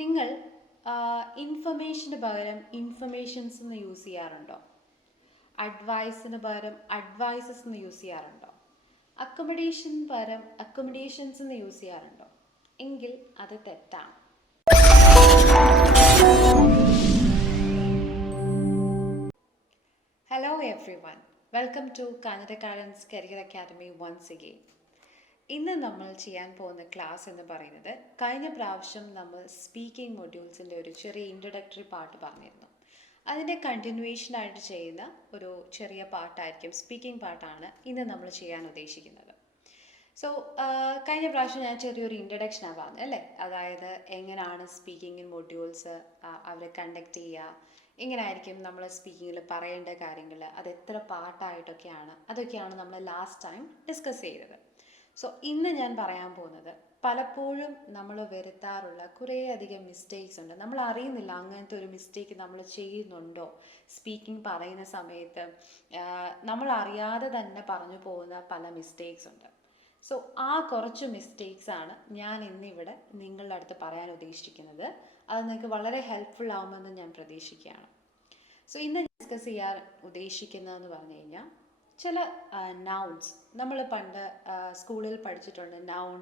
നിങ്ങൾ ഇൻഫർമേഷന് പകരം ഇൻഫർമേഷൻസ് എന്ന് യൂസ് ചെയ്യാറുണ്ടോ? അഡ്വൈസിന് പകരം അഡ്വൈസസ് എന്ന് യൂസ് ചെയ്യാറുണ്ടോ? അക്കോമഡേഷന് പകരം അക്കോമഡേഷൻസ് എന്ന് യൂസ് ചെയ്യാറുണ്ടോ? എങ്കിൽ അത് തെറ്റാണ്. Hello everyone, welcome to Kanjirakadans Career Academy once again. ഇന്ന് നമ്മൾ ചെയ്യാൻ പോകുന്ന ക്ലാസ് എന്ന് പറയുന്നത്, കഴിഞ്ഞ പ്രാവശ്യം നമ്മൾ സ്പീക്കിംഗ് മൊഡ്യൂൾസിൻ്റെ ഒരു ചെറിയ ഇൻട്രൊഡക്ടറി പാർട്ട് പറഞ്ഞിരുന്നു. അതിൻ്റെ കണ്ടിന്യൂവേഷനായിട്ട് ചെയ്യുന്ന ഒരു ചെറിയ പാർട്ടായിരിക്കും, സ്പീക്കിംഗ് പാർട്ടാണ് ഇന്ന് നമ്മൾ ചെയ്യാൻ ഉദ്ദേശിക്കുന്നത്. സോ കഴിഞ്ഞ പ്രാവശ്യം ഞാൻ ചെറിയൊരു ഇൻട്രഡക്ഷനാണ് പറഞ്ഞത് അല്ലേ, അതായത് എങ്ങനെയാണ് സ്പീക്കിംഗ് മൊഡ്യൂൾസ് അവരെ കണ്ടക്ട് ചെയ്യുക, എങ്ങനെയായിരിക്കും നമ്മൾ സ്പീക്കിങ്ങിൽ പറയേണ്ട കാര്യങ്ങൾ, അത് എത്ര പാർട്ടായിട്ടൊക്കെയാണ്, അതൊക്കെയാണ് നമ്മൾ ലാസ്റ്റ് ടൈം ഡിസ്കസ് ചെയ്തത്. സോ ഇന്ന് ഞാൻ പറയാൻ പോകുന്നത്, പലപ്പോഴും നമ്മൾ വരുത്താറുള്ള കുറേയധികം മിസ്റ്റേക്സ് ഉണ്ട്. നമ്മൾ അറിയുന്നില്ല അങ്ങനത്തെ ഒരു മിസ്റ്റേക്ക് നമ്മൾ ചെയ്യുന്നുണ്ടോ. സ്പീക്കിംഗ് പറയുന്ന സമയത്ത് നമ്മൾ അറിയാതെ തന്നെ പറഞ്ഞു പോകുന്ന പല മിസ്റ്റേക്സ് ഉണ്ട്. സോ ആ കുറച്ച് മിസ്റ്റേക്സ് ആണ് ഞാൻ ഇന്നിവിടെ നിങ്ങളുടെ അടുത്ത് പറയാൻ ഉദ്ദേശിക്കുന്നത്. അത് നിങ്ങൾക്ക് വളരെ ഹെൽപ്ഫുൾ ആവുമെന്ന് ഞാൻ പ്രതീക്ഷിക്കുകയാണ്. സോ ഇന്ന് ഡിസ്കസ് ചെയ്യാൻ ഉദ്ദേശിക്കുന്നതെന്ന് പറഞ്ഞു കഴിഞ്ഞാൽ, ചില നൗൺസ് നമ്മൾ പണ്ട് സ്കൂളിൽ പഠിച്ചിട്ടുണ്ട്, നൗൺ,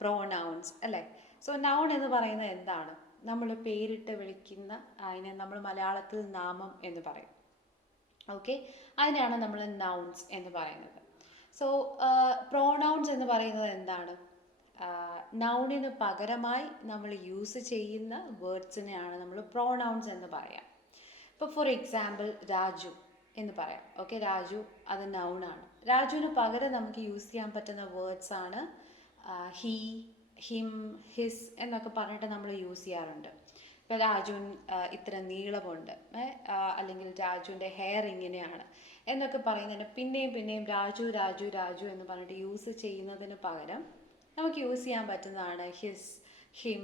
പ്രോനൗൺസ് അല്ലേ. സോ നൗൺ എന്ന് പറയുന്നത് എന്താണ്? നമ്മൾ പേരിട്ട് വിളിക്കുന്ന അതിനെ നമ്മൾ മലയാളത്തിൽ നാമം എന്ന് പറയും. ഓക്കെ, അതിനെയാണ് നമ്മൾ നൗൺസ് എന്ന് പറയുന്നത്. സോ പ്രോനൗൺസ് എന്ന് പറയുന്നത് എന്താണ്? നൗണിന് പകരമായി നമ്മൾ യൂസ് ചെയ്യുന്ന വേർഡ്സിനെയാണ് നമ്മൾ പ്രോനൗൺസ് എന്ന് പറയാം. ഇപ്പോൾ ഫോർ എക്സാമ്പിൾ രാജു എന്ന് പറയാം. ഓക്കെ, രാജു അത് നൗണാണ്. രാജുവിന് പകരം നമുക്ക് യൂസ് ചെയ്യാൻ പറ്റുന്ന വേർഡ്സ് ആണ് ഹീ, ഹിം, ഹിസ് എന്നൊക്കെ പറഞ്ഞിട്ട് നമ്മൾ യൂസ് ചെയ്യാറുണ്ട്. ഇപ്പോൾ രാജുവിന് ഇത്ര നീളമുണ്ട്, അല്ലെങ്കിൽ രാജുവിൻ്റെ ഹെയർ ഇങ്ങനെയാണ് എന്നൊക്കെ പറയുന്നതിന് പിന്നെയും രാജു രാജു രാജു എന്ന് പറഞ്ഞിട്ട് യൂസ് ചെയ്യുന്നതിന് പകരം നമുക്ക് യൂസ് ചെയ്യാൻ പറ്റുന്നതാണ് ഹിസ്, ഹിം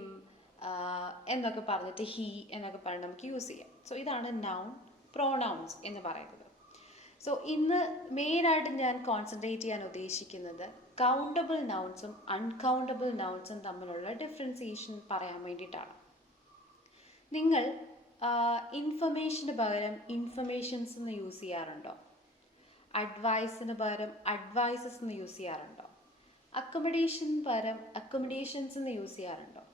എന്നൊക്കെ പറഞ്ഞിട്ട് ഹീ എന്നൊക്കെ പറഞ്ഞ് നമുക്ക് യൂസ് ചെയ്യാം. സോ ഇതാണ് നൗൺ, പ്രോനൗൺസ് എന്ന് പറയുന്നത്. സോ ഇന്ന് മെയിനായിട്ട് ഞാൻ കോൺസെൻട്രേറ്റ് ചെയ്യാൻ ഉദ്ദേശിക്കുന്നത് കൗണ്ടബിൾ നൗൺസും അൺകൗണ്ടബിൾ നൗൺസും തമ്മിലുള്ള ഡിഫറൻസിയേഷൻ പറയാൻ വേണ്ടിയിട്ടാണ്. നിങ്ങൾ ഇൻഫർമേഷന് പകരം ഇൻഫർമേഷൻസ് എന്ന് യൂസ് ചെയ്യാറുണ്ടോ? അഡ്വൈസിന് പകരം അഡ്വൈസസ് എന്ന് യൂസ് ചെയ്യാറുണ്ടോ? അക്കോമഡേഷന് പകരം അക്കോമഡേഷൻസ് എന്ന് യൂസ് ചെയ്യാറുണ്ടോ?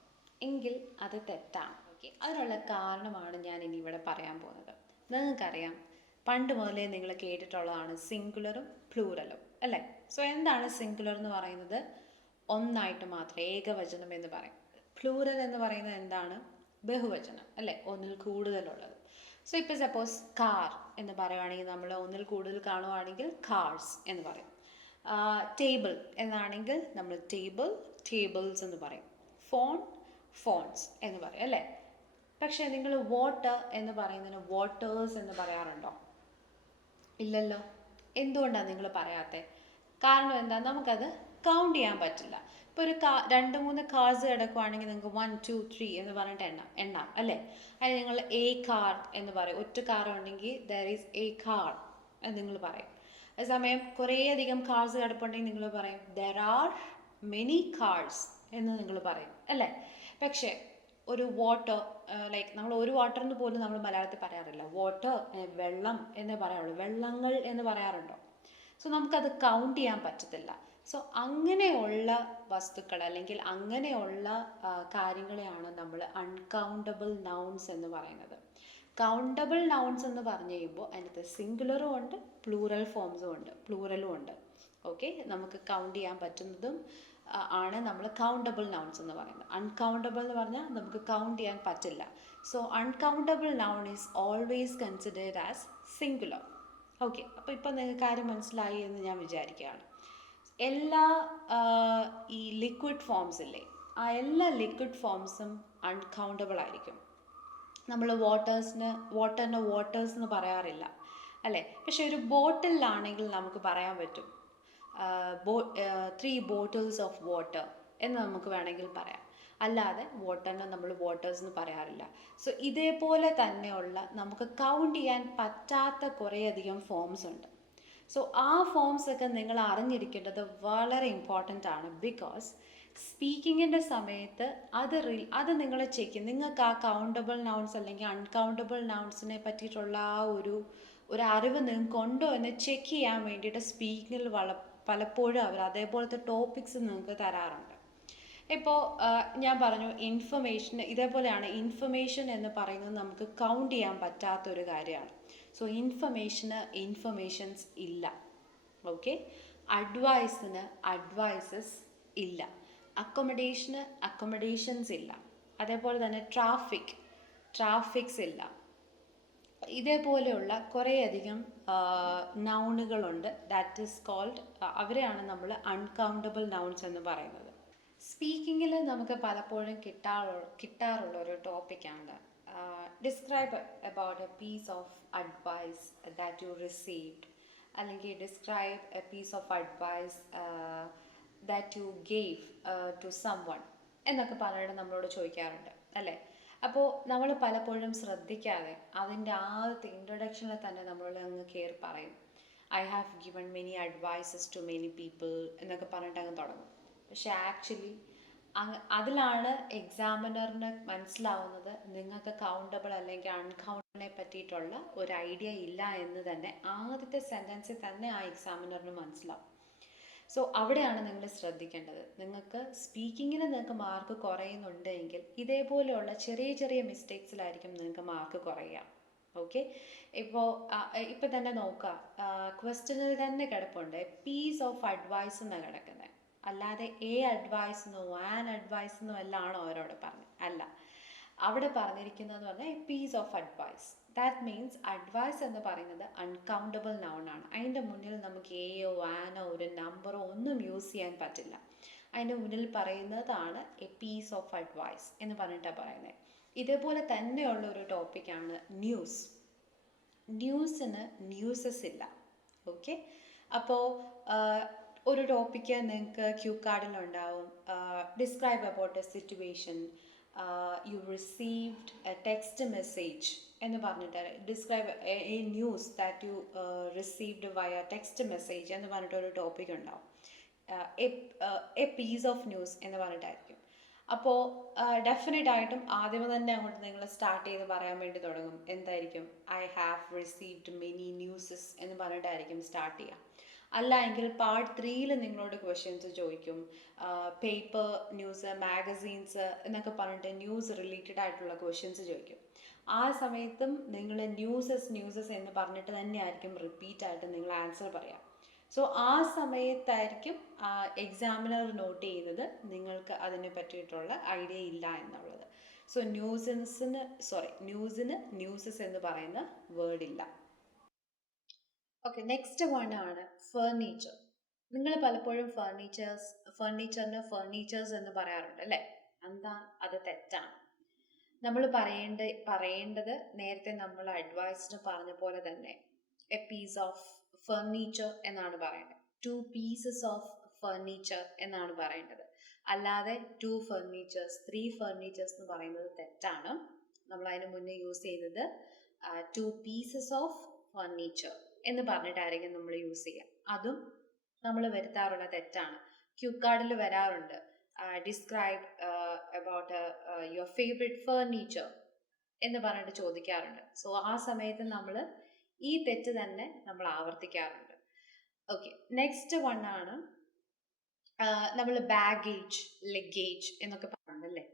എങ്കിൽ അത് തെറ്റാണ്. ഓക്കെ, അതിനുള്ള കാരണമാണ് ഞാൻ ഇനി ഇവിടെ പറയാൻ പോകുന്നത്. നിങ്ങൾക്കറിയാം, പണ്ട് മുതലേ നിങ്ങൾ കേട്ടിട്ടുള്ളതാണ് സിംഗുലറും പ്ലൂറലും അല്ലേ. സോ എന്താണ് സിംഗുലർ എന്ന് പറയുന്നത്? ഒന്നായിട്ട് മാത്രം, ഏകവചനം എന്ന് പറയും. പ്ലൂറൽ എന്ന് പറയുന്നത് എന്താണ്? ബഹുവചനം അല്ലേ, ഒന്നിൽ കൂടുതലുള്ളത്. സോ ഇപ്പോൾ സപ്പോസ് കാർ എന്ന് പറയുകയാണെങ്കിൽ, നമ്മൾ ഒന്നിൽ കൂടുതൽ കാണുവാണെങ്കിൽ കാർസ് എന്ന് പറയും. ടേബിൾ എന്നാണെങ്കിൽ നമ്മൾ ടേബിൾ, ടേബിൾസ് എന്ന് പറയും. ഫോൺ, ഫോൺസ് എന്ന് പറയും അല്ലേ. പക്ഷേ നിങ്ങൾ വാട്ടർ എന്ന് പറയുന്നതിന് വാട്ടേഴ്സ് എന്ന് പറയാറുണ്ടോ? ഇല്ലല്ലോ. എന്തുകൊണ്ടാണ് നിങ്ങൾ പറയാത്തത്? കാരണം എന്താ? നമുക്കത് കൗണ്ട് ചെയ്യാൻ പറ്റില്ല. ഇപ്പോൾ ഒരു 2-3 കാർസ് കിടക്കുവാണെങ്കിൽ നിങ്ങൾക്ക് 1 2 3 എന്ന് പറഞ്ഞിട്ട് എണ്ണാം അല്ലേ. അതിന് നിങ്ങൾ എ കാർ എന്ന് പറയും. ഒറ്റ കാർ ഉണ്ടെങ്കിൽ ദർ ഈസ് എ കാർ എന്ന് നിങ്ങൾ പറയും. അതേസമയം കുറേയധികം കാർസ് കിടപ്പുണ്ടെങ്കിൽ നിങ്ങൾ പറയും ദർ ആർ മെനി കാർസ് എന്ന് നിങ്ങൾ പറയും അല്ലേ. പക്ഷേ ഒരു വാട്ടർ, ലൈക്ക് നമ്മൾ ഒരു വാട്ടർ എന്ന് പോലും നമ്മൾ മലയാളത്തിൽ പറയാറില്ല. വാട്ടർ, വെള്ളം എന്നേ പറയാറുള്ളൂ. വെള്ളങ്ങൾ എന്ന് പറയാറുണ്ടോ? സോ നമുക്കത് കൗണ്ട് ചെയ്യാൻ പറ്റത്തില്ല. സോ അങ്ങനെയുള്ള വസ്തുക്കൾ അല്ലെങ്കിൽ അങ്ങനെയുള്ള കാര്യങ്ങളെയാണ് നമ്മൾ അൺകൗണ്ടബിൾ നൗൺസ് എന്ന് പറയുന്നത്. കൗണ്ടബിൾ നൗൺസ് എന്ന് പറഞ്ഞു കഴിയുമ്പോൾ അതിനകത്ത് സിംഗുലറും ഉണ്ട്, പ്ലൂറൽ ഫോംസും ഉണ്ട്, പ്ലൂറലും ഉണ്ട്. ഓക്കെ, നമുക്ക് കൗണ്ട് ചെയ്യാൻ പറ്റുന്നതും ആണ് നമ്മൾ കൗണ്ടബിൾ നൗൺസ് എന്ന് പറയുന്നത്. അൺകൗണ്ടബിൾ എന്ന് പറഞ്ഞാൽ നമുക്ക് കൗണ്ട് ചെയ്യാൻ പറ്റില്ല. So uncountable noun is always considered as singular. Okay, അപ്പോൾ ഇപ്പോൾ നിങ്ങൾക്ക് കാര്യം മനസ്സിലായി എന്ന് ഞാൻ വിചാരിക്കുകയാണ്. എല്ലാ ഈ ലിക്വിഡ് ഫോംസ് ഇല്ലേ, ആ എല്ലാ ലിക്വിഡ് ഫോംസും അൺകൗണ്ടബിൾ ആയിരിക്കും. നമ്മൾ വാട്ടറിന് വാട്ടേഴ്സ് എന്ന് പറയാറില്ല അല്ലേ. പക്ഷെ ഒരു ബോട്ടിലാണെങ്കിൽ നമുക്ക് പറയാൻ പറ്റും 3 bottles ഓഫ് വാട്ടർ എന്ന് നമുക്ക് വേണമെങ്കിൽ പറയാം. അല്ലാതെ വാട്ടറിനെ നമ്മൾ വാട്ടേഴ്സ് എന്ന് പറയാറില്ല. സോ ഇതേപോലെ തന്നെയുള്ള നമുക്ക് കൗണ്ട് ചെയ്യാൻ പറ്റാത്ത കുറേയധികം ഫോംസ് ഉണ്ട്. സോ ആ ഫോംസ് ഒക്കെ നിങ്ങൾ അറിഞ്ഞിരിക്കേണ്ടത് വളരെ ഇമ്പോർട്ടൻ്റ് ആണ്. ബിക്കോസ് സ്പീക്കിങ്ങിൻ്റെ സമയത്ത് അത് നിങ്ങൾ ചെക്ക് ചെയ്യും. നിങ്ങൾക്ക് ആ കൗണ്ടബിൾ നൗൺസ് അല്ലെങ്കിൽ അൺകൗണ്ടബിൾ നൗൺസിനെ പറ്റിയിട്ടുള്ള ആ ഒരു അറിവ് നിങ്ങൾക്ക് ഉണ്ടോ എന്ന് ചെക്ക് ചെയ്യാൻ വേണ്ടിയിട്ട് സ്പീക്കിങ്ങിൽ പലപ്പോഴും അവർ അതേപോലത്തെ ടോപ്പിക്സ് നിങ്ങൾക്ക് തരാറുണ്ട്. ഇപ്പോൾ ഞാൻ പറഞ്ഞു ഇൻഫർമേഷൻ ഇതേപോലെയാണ്. ഇൻഫർമേഷൻ എന്ന് പറയുന്നത് നമുക്ക് കൗണ്ട് ചെയ്യാൻ പറ്റാത്തൊരു കാര്യമാണ്. സോ ഇൻഫർമേഷൻസ് ഇല്ല. ഓക്കെ, അഡ്വൈസസ് ഇല്ല, അക്കോമഡേഷൻസ് ഇല്ല, അതേപോലെ തന്നെ ട്രാഫിക്സ് ഇല്ല. ഇതേപോലെയുള്ള കുറേയധികം നൗണുകളുണ്ട്. ദാറ്റ് ഈസ് കോൾഡ്, അവരെയാണ് നമ്മൾ അൺകൗണ്ടബിൾ നൗൺസ് എന്ന് പറയുന്നത്. സ്പീക്കിങ്ങിൽ നമുക്ക് പലപ്പോഴും കിട്ടാറുള്ള ഒരു ടോപ്പിക്കാണ് describe about a piece of advice that you received, അല്ലെങ്കിൽ describe a piece of advice that you gave to someone എന്നൊക്കെ പലരും നമ്മളോട് ചോദിക്കാറുണ്ട് അല്ലേ. അപ്പോൾ നമ്മൾ പലപ്പോഴും ശ്രദ്ധിക്കാതെ അതിൻ്റെ ആദ്യത്തെ ഇൻട്രൊഡക്ഷനിൽ തന്നെ നമ്മൾ അങ്ങ് കയറി പറയും, I have given many advices to many people എന്നൊക്കെ പറഞ്ഞിട്ട് അങ്ങ് തുടങ്ങും. പക്ഷെ ആക്ച്വലി അതിലാണ് എക്സാമിനറിന് മനസ്സിലാവുന്നത് നിങ്ങൾക്ക് കൗണ്ടബിൾ അല്ലെങ്കിൽ അൺകൗണ്ടബിളിനെ പറ്റിയിട്ടുള്ള ഒരു ഐഡിയ ഇല്ല എന്ന് തന്നെ ആദ്യത്തെ സെൻറ്റൻസിൽ തന്നെ ആ എക്സാമിനറിന് മനസ്സിലാവും. സോ അവിടെയാണ് നിങ്ങൾ ശ്രദ്ധിക്കേണ്ടത്. നിങ്ങൾക്ക് സ്പീക്കിങ്ങിന് നിങ്ങൾക്ക് മാർക്ക് കുറയുന്നുണ്ടെങ്കിൽ ഇതേപോലെയുള്ള ചെറിയ ചെറിയ മിസ്റ്റേക്സിലായിരിക്കും നിങ്ങൾക്ക് മാർക്ക് കുറയുക. ഓക്കെ, ഇപ്പോൾ തന്നെ നോക്കുക, ക്വസ്റ്റ്യനിൽ തന്നെ കിടപ്പുണ്ട് പീസ് ഓഫ് അഡ്വൈസ് എന്നാണ് കിടക്കുന്നത്. അല്ലാതെ അഡ്വൈസ് എന്നോ അഡ്വൈസ് എന്നോ എല്ലാം ആണോ അവരോട് പറഞ്ഞത്? അല്ല, അവിടെ പറഞ്ഞിരിക്കുന്നതെന്ന് പറഞ്ഞാൽ piece of advice. That means advice എന്ന് പറയുന്നത് അൺകൗണ്ടബിൾ നൗൺ ആണ്. അതിൻ്റെ മുന്നിൽ നമുക്ക് എയോ ആനോ ഒരു നമ്പറോ ഒന്നും യൂസ് ചെയ്യാൻ പറ്റില്ല. അതിൻ്റെ മുന്നിൽ പറയുന്നതാണ് എ പീസ് ഓഫ് അഡ്വൈസ് എന്ന് പറഞ്ഞിട്ടാണ് പറയുന്നത്. ഇതേപോലെ തന്നെയുള്ള ഒരു ടോപ്പിക്കാണ് ന്യൂസ്. ന്യൂസിന് ന്യൂസസ് ഇല്ല. ഓക്കെ, അപ്പോൾ ഒരു ടോപ്പിക്ക് നിങ്ങൾക്ക് ക്യൂ കാർഡിലുണ്ടാവും, describe about a situation, you received a text message എന്ന് പറഞ്ഞിട്ട് describe a news that you received via text message എന്ന് പറഞ്ഞിട്ടൊരു ടോപ്പിക് ഉണ്ടാവും. എ പീസ് ഓഫ് ന്യൂസ് എന്ന് പറഞ്ഞിട്ടായിരിക്കും. അപ്പോൾ ഡെഫിനറ്റ് ആയിട്ടും ആദ്യമേ തന്നെ അങ്ങോട്ട് നിങ്ങൾ സ്റ്റാർട്ട് ചെയ്ത് പറയാൻ വേണ്ടി തുടങ്ങും. എന്തായിരിക്കും? I have received many newses എന്ന് പറഞ്ഞിട്ടായിരിക്കും സ്റ്റാർട്ട് ചെയ്യുക. അല്ല എങ്കിൽ പാർട്ട് 3 നിങ്ങളോട് ക്വസ്റ്റ്യൻസ് ചോദിക്കും, പേപ്പർ ന്യൂസ്, മാഗസീൻസ് എന്നൊക്കെ പറഞ്ഞിട്ട് ന്യൂസ് റിലേറ്റഡ് ആയിട്ടുള്ള ക്വസ്റ്റ്യൻസ് ചോദിക്കും. ആ സമയത്തും നിങ്ങൾ ന്യൂസസ് എന്ന് പറഞ്ഞിട്ട് തന്നെയായിരിക്കും റിപ്പീറ്റ് ആയിട്ട് നിങ്ങൾ ആൻസർ പറയാം. സോ ആ സമയത്തായിരിക്കും എക്സാമിനർ നോട്ട് ചെയ്യുന്നത് നിങ്ങൾക്ക് അതിനെ പറ്റിയിട്ടുള്ള ഐഡിയ ഇല്ല എന്നുള്ളത്. സോ ന്യൂസിന് ന്യൂസസ് എന്ന് പറയുന്ന വേർഡില്ല. ഓക്കെ, നെക്സ്റ്റ് വൺ ആണ് ഫർണിച്ചർ. നിങ്ങൾ പലപ്പോഴും ഫർണിച്ചറിന് ഫർണിച്ചേഴ്സ് എന്ന് പറയാറുണ്ട് അല്ലേ? എന്താ? അത് തെറ്റാണ്. നമ്മൾ പറയേണ്ടത് നേരത്തെ നമ്മൾ അഡ്വൈസിന് പറഞ്ഞ പോലെ തന്നെ എ പീസ് ഓഫ് ഫർണിച്ചർ എന്നാണ് പറയേണ്ടത്. 2 pieces ഓഫ് ഫർണിച്ചർ എന്നാണ് പറയേണ്ടത്. അല്ലാതെ 2 furnitures, 3 furnitures എന്ന് പറയുന്നത് തെറ്റാണ്. നമ്മൾ അതിന് മുന്നേ യൂസ് ചെയ്തത് 2 pieces ഓഫ് ഫർണിച്ചർ എന്ന് പറഞ്ഞിട്ടായിരിക്കും നമ്മൾ യൂസ് ചെയ്യുക. അതും നമ്മൾ വരുത്താറുള്ള തെറ്റാണ്. ക്യൂ കാർഡിൽ വരാറുണ്ട്, describe about your favourite furniture എന്ന് പറഞ്ഞിട്ട് ചോദിക്കാറുണ്ട്. സോ ആ സമയത്ത് നമ്മൾ ഈ തെറ്റ് തന്നെ നമ്മൾ ആവർത്തിക്കാറുണ്ട്. ഓക്കെ, നെക്സ്റ്റ് വൺ ആണ് നമ്മൾ ബാഗേജ്, ലഗേജ് എന്നൊക്കെ പറഞ്ഞല്ലേ.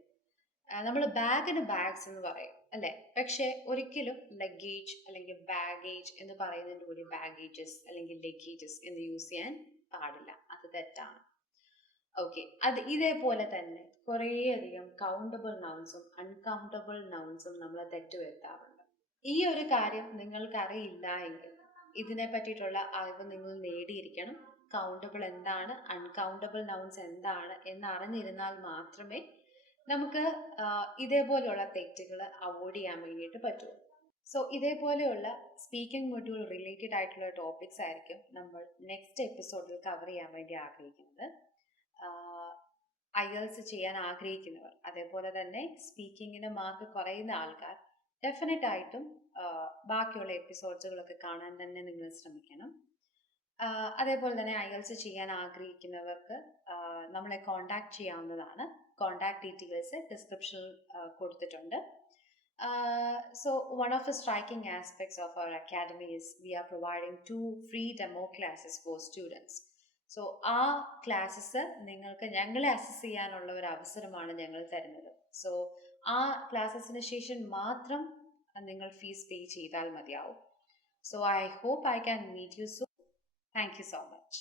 നമ്മൾ ബാഗിന് ബാഗ്സ് എന്ന് പറയും അല്ലേ? പക്ഷെ ഒരിക്കലും ലഗേജ് അല്ലെങ്കിൽ ബാഗേജ് എന്ന് പറയുന്നതിൻ്റെ കൂടി ബാഗേജസ് അല്ലെങ്കിൽ ലഗേജസ് എന്ന് യൂസ് ചെയ്യാൻ പാടില്ല. അത് തെറ്റാണ്. ഓക്കെ, ഇതേപോലെ തന്നെ കുറേയധികം കൗണ്ടബിൾ നൗൺസും അൺകൗണ്ടബിൾ നൗൺസും നമ്മൾ തെറ്റ് വരുത്താറുണ്ട്. ഈ ഒരു കാര്യം നിങ്ങൾക്കറിയില്ല എങ്കിൽ ഇതിനെ പറ്റിയിട്ടുള്ള അറിവ് നിങ്ങൾ നേടിയിരിക്കണം. കൗണ്ടബിൾ എന്താണ്, അൺകൗണ്ടബിൾ നൗൺസ് എന്താണ് എന്ന് അറിഞ്ഞിരുന്നാൽ മാത്രമേ നമുക്ക് ഇതേപോലെയുള്ള തെറ്റുകൾ അവോയ്ഡ് ചെയ്യാൻ വേണ്ടിയിട്ട് പറ്റുള്ളൂ. സോ ഇതേപോലെയുള്ള സ്പീക്കിംഗ് മൊഡ്യൂൾ റിലേറ്റഡ് ആയിട്ടുള്ള ടോപ്പിക്സ് ആയിരിക്കും നമ്മൾ നെക്സ്റ്റ് എപ്പിസോഡിൽ കവർ ചെയ്യാൻ വേണ്ടി ആഗ്രഹിക്കുന്നത്. IELTS ചെയ്യാൻ ആഗ്രഹിക്കുന്നവർ, അതേപോലെ തന്നെ സ്പീക്കിങ്ങിന് മാർക്ക് കുറയുന്ന ആൾക്കാർ ഡെഫിനറ്റ് ആയിട്ടും ബാക്കിയുള്ള എപ്പിസോഡ്സുകളൊക്കെ കാണാൻ തന്നെ നിങ്ങൾ ശ്രമിക്കണം. അതേപോലെ തന്നെ IELTS ചെയ്യാൻ ആഗ്രഹിക്കുന്നവർക്ക് നമ്മളെ കോൺടാക്ട് ചെയ്യാവുന്നതാണ്. കോൺടാക്ട് ഡീറ്റെയിൽസ് ഡിസ്ക്രിപ്ഷനിൽ കൊടുത്തിട്ടുണ്ട്. So one of the striking aspects of our academy is we are providing 2 free demo classes for students. So ആ ക്ലാസ്സസ് നിങ്ങൾക്ക് ഞങ്ങളെ അസസ് ചെയ്യാനുള്ള ഒരു അവസരമാണ് ഞങ്ങൾ തരുന്നത്. സോ ആ ക്ലാസ്സസിന് ശേഷം മാത്രം നിങ്ങൾ ഫീസ് പേ ചെയ്താൽ മതിയാവും. So I hope I can meet you soon. Thank you so much.